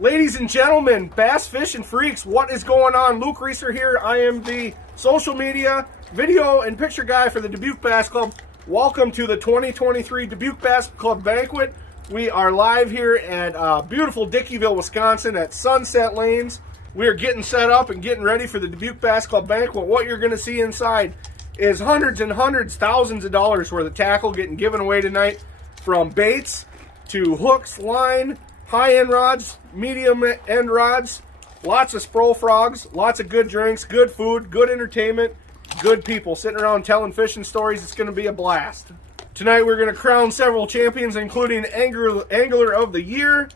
Ladies and gentlemen, bass fishing freaks, what is going on? Luke Reeser here. I am the social media, video, and picture guy for the Dubuque Bass Club. Welcome to the 2023 Dubuque Bass Club Banquet. We are live here at beautiful Dickeyville, Wisconsin at Sunset Lanes. We are getting set up and getting ready for the Dubuque Bass Club Banquet. What you're going to see inside is hundreds and hundreds, thousands of dollars worth of tackle getting given away tonight, from baits to hooks, line, high-end rods, medium-end rods, lots of spro frogs, lots of good drinks, good food, good entertainment, good people sitting around telling fishing stories. It's going to be a blast. Tonight we're going to crown several champions, including Angler of the Year.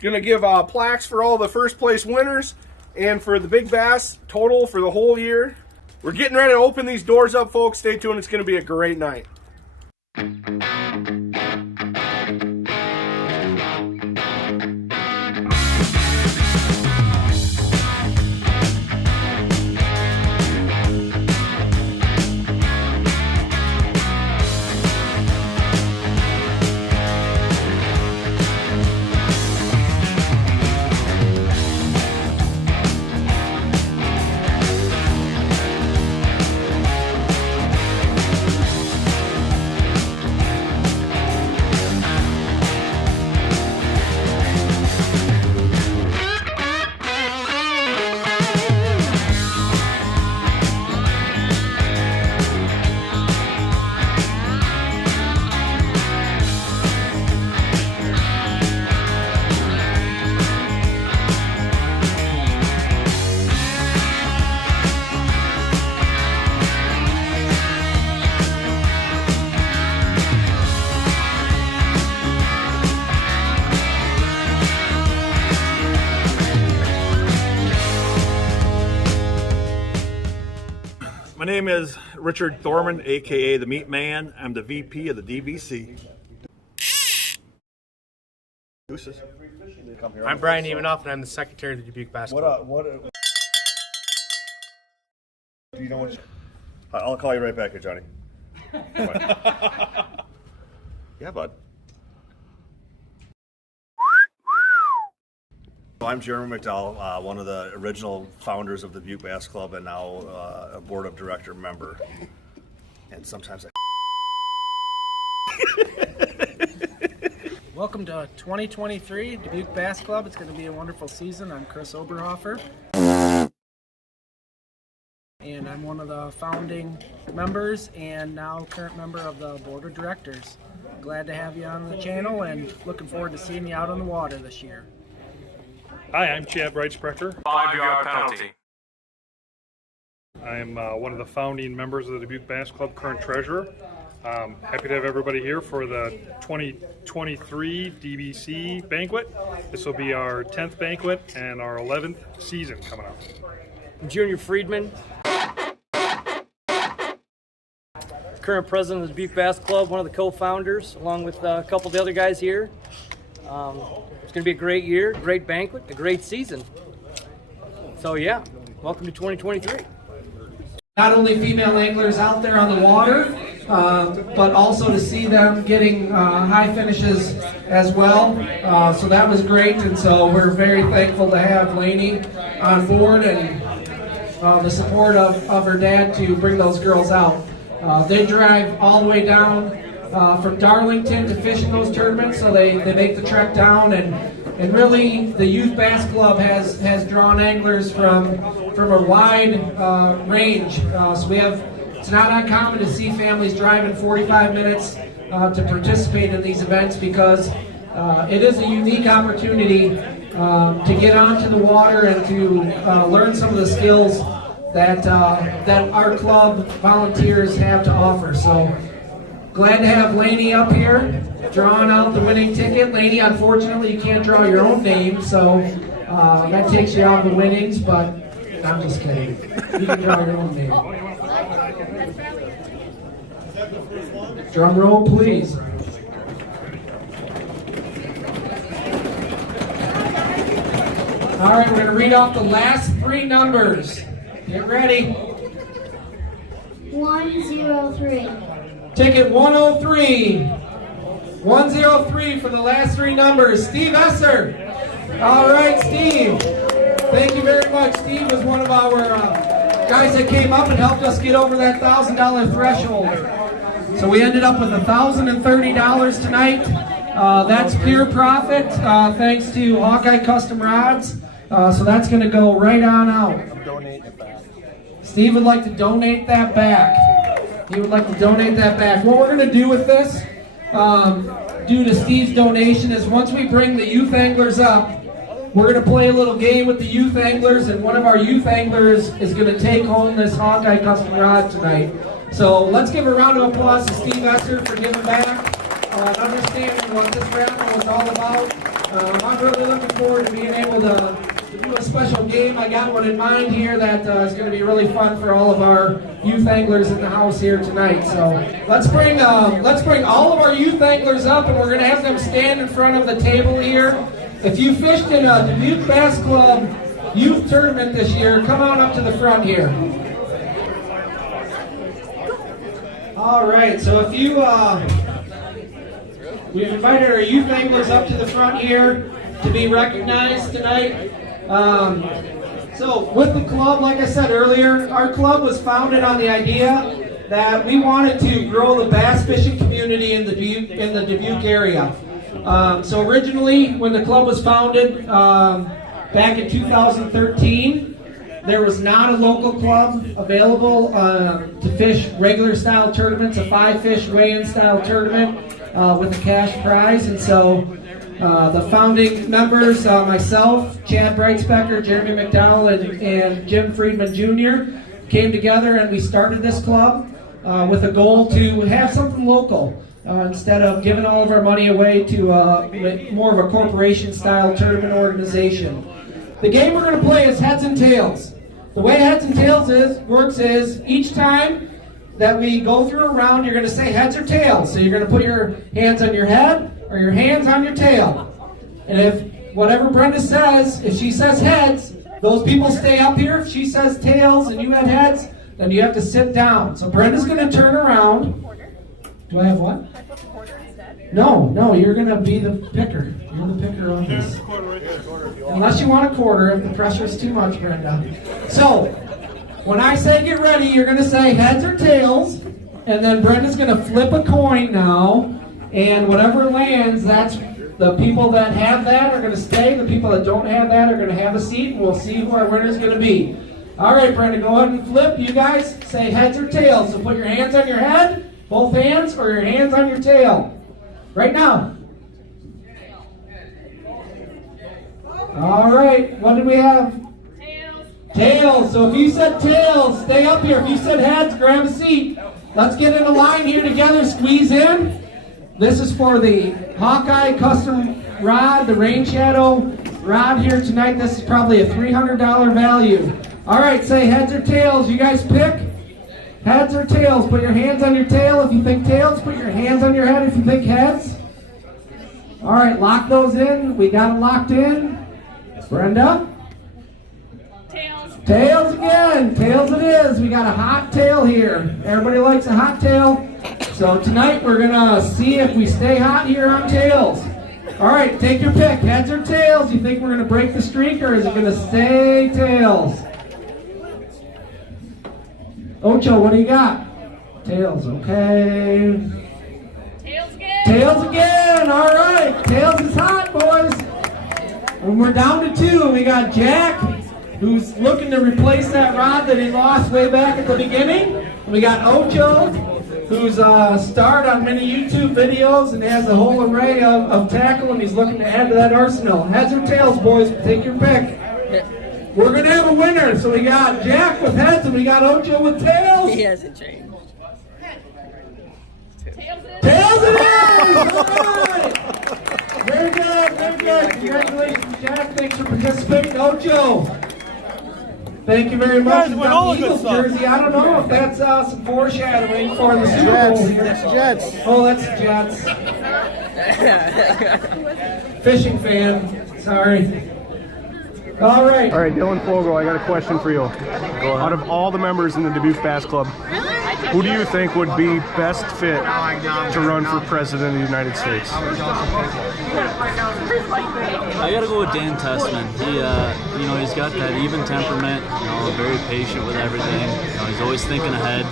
Going to give plaques for all the first place winners and for the big bass total for the whole year. We're getting ready to open these doors up, folks. Stay tuned. It's going to be a great night. My name is Richard Thorman, aka the Meat Man. I'm the VP of the DBC. I'm Brian Evenoff, and I'm the secretary of the Dubuque Bass Club. Do you know what? I'll call you right back here, Johnny. Yeah, bud. I'm Jeremy McDowell, one of the original founders of the Dubuque Bass Club, and now a board of director member. And sometimes Welcome to 2023 Dubuque Bass Club. It's going to be a wonderful season. I'm Chris Oberhofer, and I'm one of the founding members and now current member of the board of directors. Glad to have you on the channel and looking forward to seeing you out on the water this year. Hi, I'm Chad Breitsprecher. 5-yard penalty. I am one of the founding members of the Dubuque Bass Club, current treasurer. Happy to have everybody here for the 2023 DBC banquet. This will be our 10th banquet and our 11th season coming up. I'm Junior Friedman, current president of the Dubuque Bass Club, one of the co-founders, along with a couple of the other guys here. It's going to be a great year, great banquet, a great season. So yeah, welcome to 2023. Not only female anglers out there on the water, but also to see them getting high finishes as well. So that was great, and so we're very thankful to have Lainey on board and the support of her dad to bring those girls out. They drive all the way down from Darlington to fish in those tournaments, so they make the trek down, and really the Youth Bass Club has drawn anglers from a wide range. So it's not uncommon to see families driving 45 minutes to participate in these events, because it is a unique opportunity to get onto the water and to learn some of the skills that our club volunteers have to offer. So glad to have Lainey up here, drawing out the winning ticket. Lainey, unfortunately, you can't draw your own name, so that takes you out of the winnings, but I'm just kidding. You can draw your own name. Drum roll, please. All right, we're going to read off the last three numbers. Get ready. 103. Ticket 103. 103 for the last three numbers. Steve Esser. All right, Steve. Thank you very much. Steve was one of our guys that came up and helped us get over that $1,000 threshold. So we ended up with $1,030 tonight. That's pure profit, thanks to Hawkeye Custom Rods. So that's going to go right on out. Steve would like to donate that back. He would like to donate that back. What we're going to do with this, due to Steve's donation, is once we bring the youth anglers up, we're going to play a little game with the youth anglers, and one of our youth anglers is going to take home this Hawkeye Custom Rod tonight. So let's give a round of applause to Steve Esser for giving back and understanding what this raffle is all about. I'm really looking forward to being able to do a special game. I got one in mind here that is going to be really fun for all of our youth anglers in the house here tonight. So let's bring all of our youth anglers up, and we're going to have them stand in front of the table here. If you fished in a Dubuque Bass Club youth tournament this year, come on up to the front here. All right, so if you, we've invited our youth anglers up to the front here to be recognized tonight. So with the club, like I said earlier, our club was founded on the idea that we wanted to grow the bass fishing community in the Dubuque area. So originally, when the club was founded back in 2013, there was not a local club available to fish regular style tournaments, a 5-fish weigh-in style tournament with a cash prize. And so the founding members, myself, Chad Breitspecker, Jeremy McDowell, and Jim Friedman Jr. came together, and we started this club with a goal to have something local. Instead of giving all of our money away to more of a corporation-style tournament organization. The game we're going to play is heads and tails. The way heads and tails works is each time that we go through a round, you're going to say heads or tails. So you're going to put your hands on your head or your hands on your tail. And if whatever Brenda says, if she says heads, those people stay up here. If she says tails and you had heads, then you have to sit down. So Brenda's going to turn around. Do I have what? No, you're going to be the picker. You're the picker on this. Unless you want a quarter, if the pressure is too much, Brenda. So, when I say get ready, you're going to say heads or tails, and then Brenda's going to flip a coin now, and whatever lands, that's the people that have that are going to stay. The people that don't have that are going to have a seat, and we'll see who our winner is going to be. All right, Brenda, go ahead and flip. You guys say heads or tails. So put your hands on your head, both hands, or your hands on your tail. Right now. All right, what did we have? Tails. Tails. So if you said tails, stay up here. If you said heads, grab a seat. Let's get in a line here together. Squeeze in. This is for the Hawkeye Custom Rod, the Rain Shadow rod here tonight. This is probably a $300 value. All right, say heads or tails. You guys pick. Heads or tails? Put your hands on your tail if you think tails. Put your hands on your head if you think heads. All right, lock those in. We got them locked in. Brenda? Tails. Tails again. Tails it is. We got a hot tail here. Everybody likes a hot tail. So tonight we're going to see if we stay hot here on tails. All right, take your pick. Heads or tails? You think we're going to break the streak, or is it going to stay tails? Ocho, what do you got? Tails, okay. Tails again. Tails again, all right. Tails is hot, boys. And we're down to 2. We got Jack, who's looking to replace that rod that he lost way back at the beginning. And we got Ocho, who's starred on many YouTube videos and has a whole array of tackle, and he's looking to add to that arsenal. Heads or tails, boys? Take your pick. We're going to have a winner. So we got Jack with heads and we got Ocho with tails. He hasn't changed. Tails it is! All right! Very good, very good. Congratulations, Jack. Thanks for participating. Ocho, thank you very much. You got the Eagles jersey. I don't know if that's some foreshadowing for the Super Bowl here. That's Jets. Oh, that's Jets. Fishing fan. Sorry. All right. All right, Dylan Fogle, I got a question for you. Out of all the members in the Dubuque Bass Club, Who do you think would be best fit to run for President of the United States? I gotta go with Dan Testman. He, he's got that even temperament. Very patient with everything. He's always thinking ahead.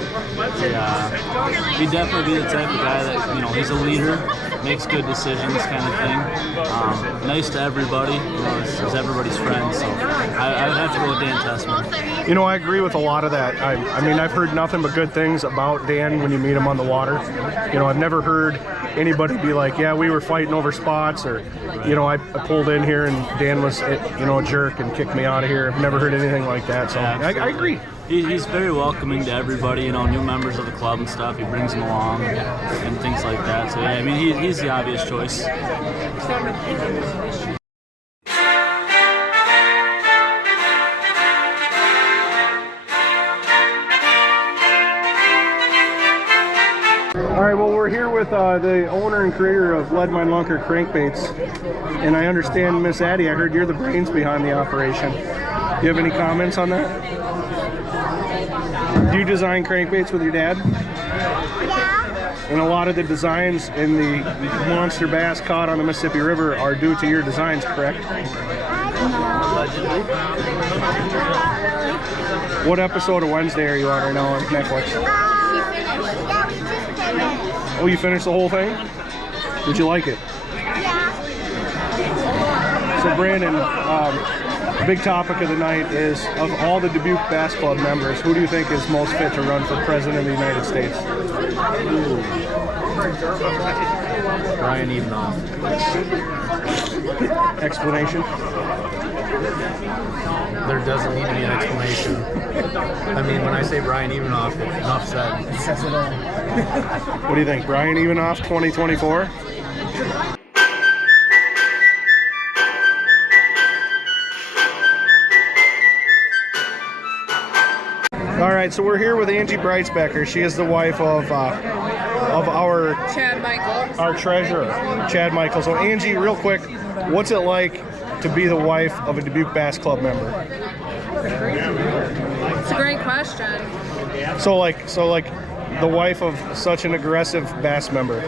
He'd definitely be the type of guy that he's a leader, makes good decisions, kind of thing. Nice to everybody. He's everybody's friend. So I would have to go with Dan Testman. I agree with a lot of that. I mean, I've heard nothing but good things about Dan when you meet him on the water. I've never heard anybody be like, yeah, we were fighting over spots, or I pulled in here and Dan was a jerk and kicked me out of here. I've never heard anything like that, so I agree. He's very welcoming to everybody, new members of the club and stuff. He brings them along and things like that. So yeah, I mean, he's the obvious choice. All right, well, we're here with the owner and creator of Lead Mine Lunker Crankbaits, and I understand, Miss Addie, I heard you're the brains behind the operation. Do you have any comments on that? Do you design crankbaits with your dad? Yeah. And a lot of the designs in the monster bass caught on the Mississippi River are due to your designs, correct? Allegedly. What episode of Wednesday are you on right now on Netflix? Oh, you finished the whole thing? Did you like it? Yeah. So Brandon, big topic of the night is, of all the Dubuque Bass Club members, who do you think is most fit to run for President of the United States? Brian Evenoff. Explanation? There doesn't need to be an explanation. I mean, when I say Brian Evenoff, enough said. It says it all. What do you think, Brian Evenoff 2024? All right, so we're here with Angie Breitsbecker. She is the wife of our Chad Michael. our treasurer, Chad Michael. So Angie, real quick, what's it like to be the wife of a Dubuque Bass Club member? It's a great question. So like the wife of such an aggressive bass member.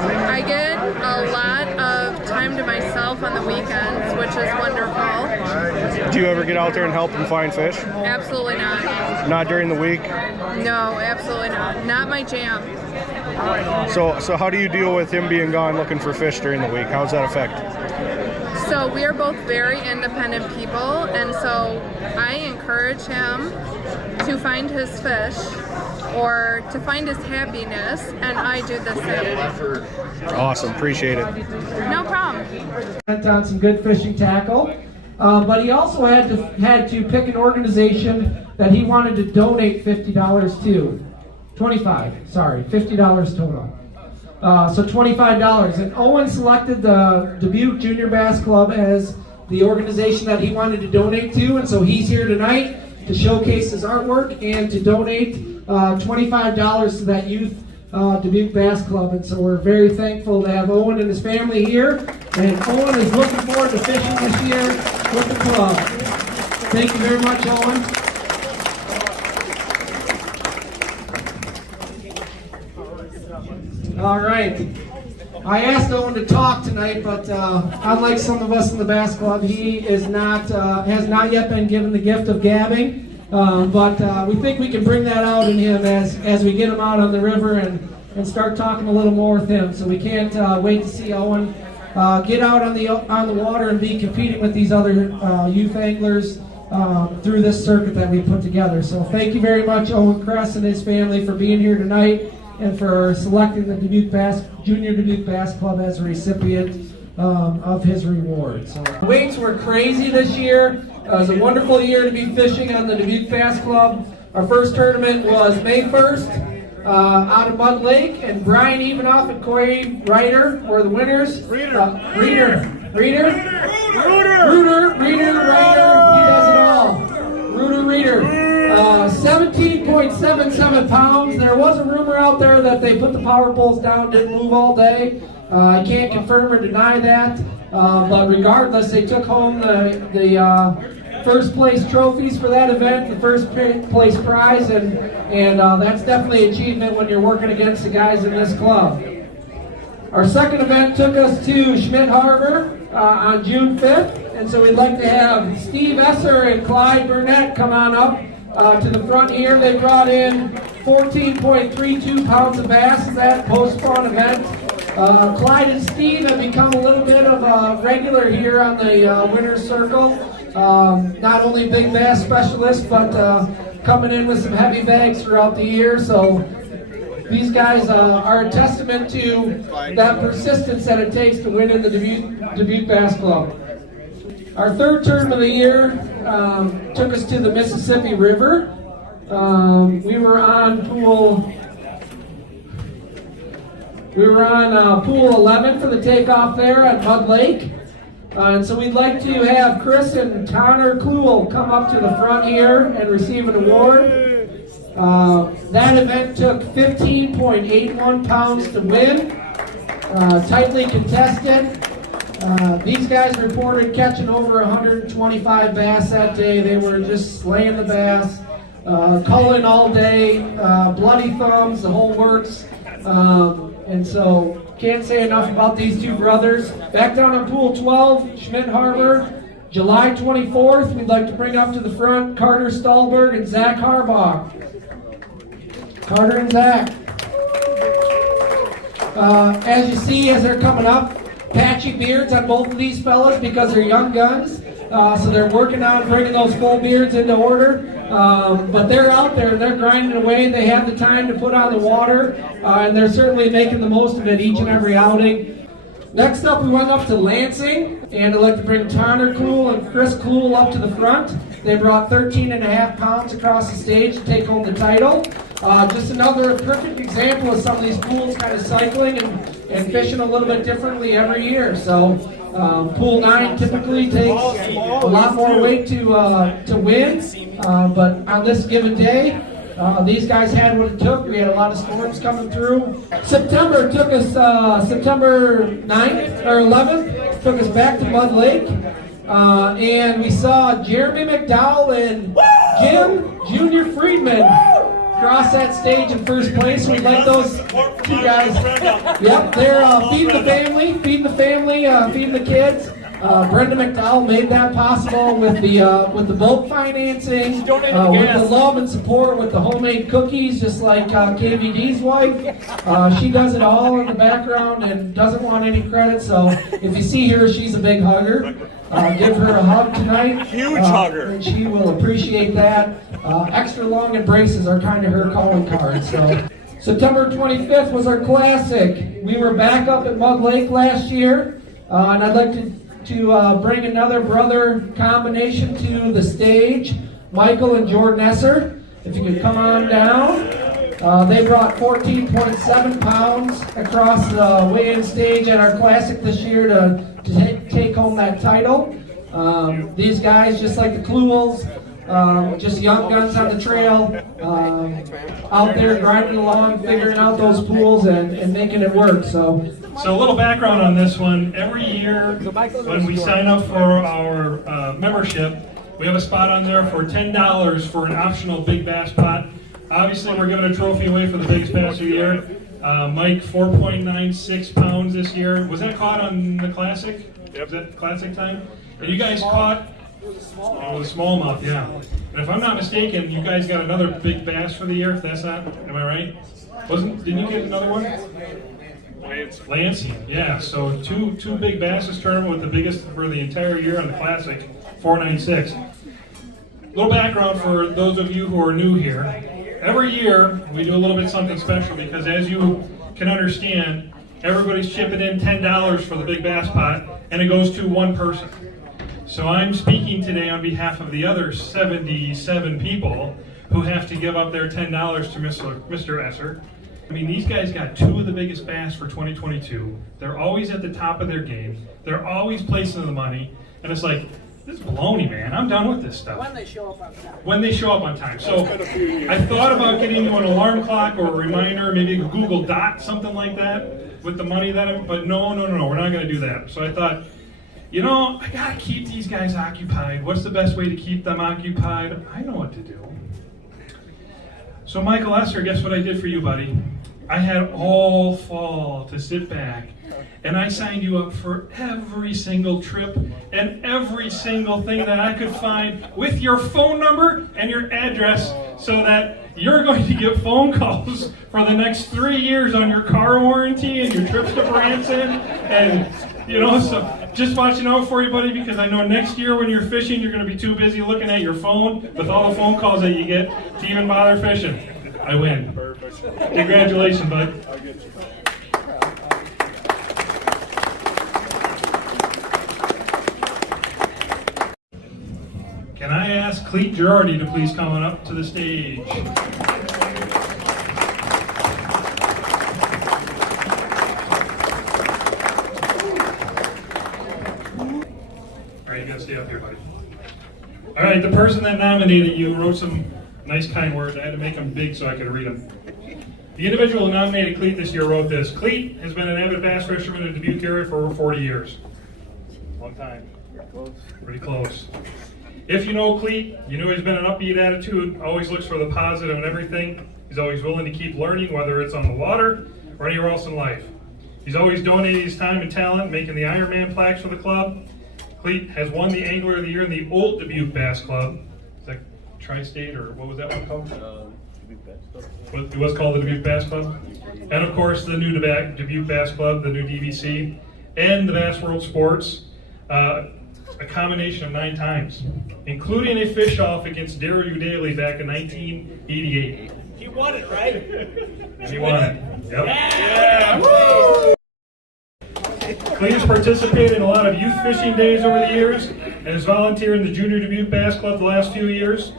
I get a lot of time to myself on the weekends, which is wonderful. Do you ever get out there and help them find fish? Absolutely not. Not during the week? No, absolutely not. Not my jam. So how do you deal with him being gone looking for fish during the week? How does that affect? So we are both very independent people, and so I encourage him to find his fish or to find his happiness, and I do the same. Awesome, appreciate it. No problem. Went on some good fishing tackle, but he also had to pick an organization that he wanted to donate $50 to. $50 total. So $25. And Owen selected the Dubuque Junior Bass Club as the organization that he wanted to donate to, and so he's here tonight to showcase his artwork and to donate $25 to that youth Dubuque Bass Club. And so we're very thankful to have Owen and his family here, and Owen is looking forward to fishing this year with the club. Thank you very much, Owen. All right. I asked Owen to talk tonight, but unlike some of us in the Bass Club, he is has not yet been given the gift of gabbing. But we think we can bring that out in him as we get him out on the river and start talking a little more with him. So we can't wait to see Owen get out on the water and be competing with these other youth anglers through this circuit that we put together. So thank you very much, Owen Kress and his family, for being here tonight and for selecting the Junior Dubuque Bass Club as a recipient of his reward. So weights were crazy this year. It was a wonderful year to be fishing on the Dubuque Bass Club. Our first tournament was May 1st out of Mud Lake, and Brian Evenoff and Corey Ryder were the winners. Reader, he does it all. Reader. 17.77 pounds. There was a rumor out there that they put the power poles down, didn't move all day. I can't confirm or deny that, but regardless, they took home the first place trophies for that event, the first place prize, and that's definitely an achievement when you're working against the guys in this club. Our second event took us to Schmidt Harbor on June 5th, and so we'd like to have Steve Esser and Clyde Burnett come on up to the front here. They brought in 14.32 pounds of bass at that post-spawn event. Clyde and Steve have become a little bit of a regular here on the winner's circle. Not only big bass specialists, but coming in with some heavy bags throughout the year. So these guys are a testament to that persistence that it takes to win in the Dubuque Bass Club. Our third term of the year took us to the Mississippi River. We were on pool 11 for the takeoff there at Mud Lake. And so we'd like to have Chris and Connor Kluel come up to the front here and receive an award. That event took 15.81 pounds to win, tightly contested. These guys reported catching over 125 bass that day. They were just slaying the bass, culling all day, bloody thumbs, the whole works. And so can't say enough about these two brothers. Back down on pool 12, Schmidt Harbor, July 24th, we'd like to bring up to the front Carter Stahlberg and Zach Harbaugh. Carter and Zach. As you see, as they're coming up, patchy beards on both of these fellas because they're young guns. So they're working on bringing those full beards into order. But they're out there, they're grinding away. They have the time to put on the water, and they're certainly making the most of it each and every outing. Next up, we went up to Lansing, and I'd like to bring Connor Kluel and Chris Kluel up to the front. They brought 13.5 pounds across the stage to take home the title. Just another perfect example of some of these pools kind of cycling and fishing a little bit differently every year. So pool 9 typically takes a lot more weight to win, but on this given day, these guys had what it took. We had a lot of storms coming through. September 9th or 11th, took us back to Mud Lake, and we saw Jeremy McDowell and Jim Jr. Friedman cross that stage in first place. We'd like those two guys. Yep, they're feeding the family, feeding the kids. Brenda McDowell made that possible with the boat financing, with the love and support, with the homemade cookies, just like KVD's wife. She does it all in the background and doesn't want any credit. So if you see her, she's a big hugger. Give her a hug tonight. Huge hugger. And she will appreciate that. Extra long embraces are kind of her calling card. So September 25th was our classic. We were back up at Mud Lake last year, and I'd like to bring another brother combination to the stage, Michael and Jordan Esser. If you could come on down. They brought 14.7 pounds across the weigh-in stage at our classic this year to take home that title. These guys, just like the Kluels, just young guns on the trail, out there grinding along, figuring out those pools and making it work. So a little background on this one. Every year when we sign up for our membership, we have a spot on there for $10 for an optional big bass pot. Obviously, we're giving a trophy away for the biggest bass of the year. Mike, 4.96 pounds this year. Was that caught on the Classic? Was that Classic time? And you guys caught? It was a smallmouth, yeah. And if I'm not mistaken, you guys got another big bass for the year, if that's not, am I right? Didn't you get another one? Lansing, yeah. So two big bass this tournament with the biggest for the entire year on the Classic, 496. Little background for those of you who are new here. Every year, we do a little bit something special because as you can understand, everybody's chipping in $10 for the big bass pot, and it goes to one person. So I'm speaking today on behalf of the other 77 people who have to give up their $10 to Mr. Esser. I mean, these guys got two of the biggest bass for 2022. They're always at the top of their game. They're always placing the money, and it's like, this is baloney, man. I'm done with this stuff. When they show up on time. When they show up on time. So I thought about getting you an alarm clock or a reminder, maybe a Google Dot, something like that, with the money but no, we're not going to do that. So I thought, You know, I gotta keep these guys occupied. What's the best way to keep them occupied? I know what to do. So Michael Esser, guess what I did for you, buddy? I had all fall to sit back, and I signed you up for every single trip and every single thing that I could find with your phone number and your address, so that you're going to get phone calls for the next 3 years on your car warranty and your trips to Branson. And, you know, so just watching out for you, buddy, because I know next year when you're fishing, you're going to be too busy looking at your phone with all the phone calls that you get to even bother fishing. I win. Perfect. Congratulations, bud. Can I ask Cleet Girardi to please come on up to the stage? All right, you gotta stay up here, buddy. All right, the person that nominated you wrote some nice, kind words. I had to make them big so I could read them. The individual who nominated Cleet this year wrote this: Cleet has been an avid bass fisherman in the Dubuque area for over 40 years. Long time. Pretty close. If you know Cleet, you know he's been an upbeat attitude, always looks for the positive in everything. He's always willing to keep learning, whether it's on the water or anywhere else in life. He's always donating his time and talent, making the Ironman plaques for the club. Cleet has won the Angler of the Year in the old Dubuque Bass Club. Is that Tri-State, or what was that one called? Dubuque Bass Club. It was called the Dubuque Bass Club. And of course, the new Dubuque Bass Club, the new DBC, and the Bass World Sports. A combination of 9 times, including a fish off against Daryl Daly back in 1988. He won it, right? He won it. Yep. Yeah! Woo! Cleet has participated in a lot of youth fishing days over the years and has volunteered in the Junior Dubuque Bass Club the last few years.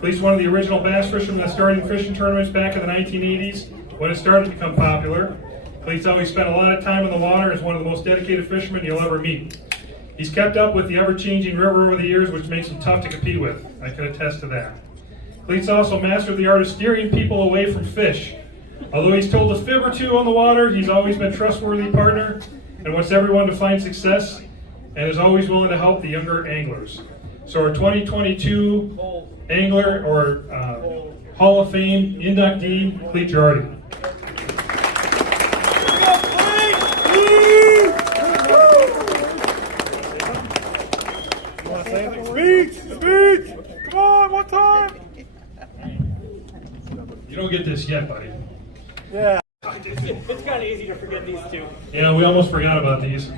Cleet's one of the original bass fishermen that started in fishing tournaments back in the 1980s when it started to become popular. Cleet's always spent a lot of time in the water and is one of the most dedicated fishermen you'll ever meet. He's kept up with the ever-changing river over the years, which makes him tough to compete with. I can attest to that. Cleet's also mastered the art of steering people away from fish. Although he's told a fib or two on the water, he's always been a trustworthy partner and wants everyone to find success, and is always willing to help the younger anglers. So our 2022 Angler or Hall of Fame inductee, Cleet Girardi. Speech! Come on, one time! You don't get this yet, buddy. Yeah. It's kind of easy to forget these two. Yeah, we almost forgot about these.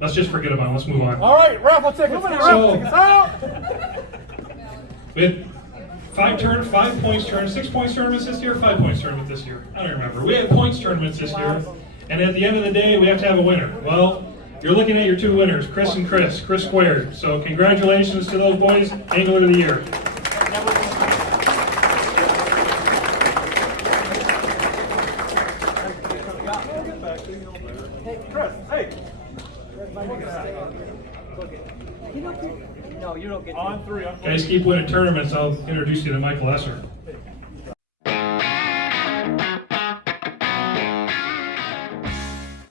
Let's just forget about them. Let's move on. All right, raffle tickets. Raffle tickets out. We had 5 points tournaments, 6 points tournaments this year, 5 points tournament this year. I don't remember. We had points tournaments this year, and at the end of the day, we have to have a winner. Well, you're looking at your 2 winners, Chris and Chris squared. So congratulations to those boys, Angler of the Year. Hey, Chris, hey. No, you don't get on 3. Guys, keep winning tournaments. I'll introduce you to Michael Esser.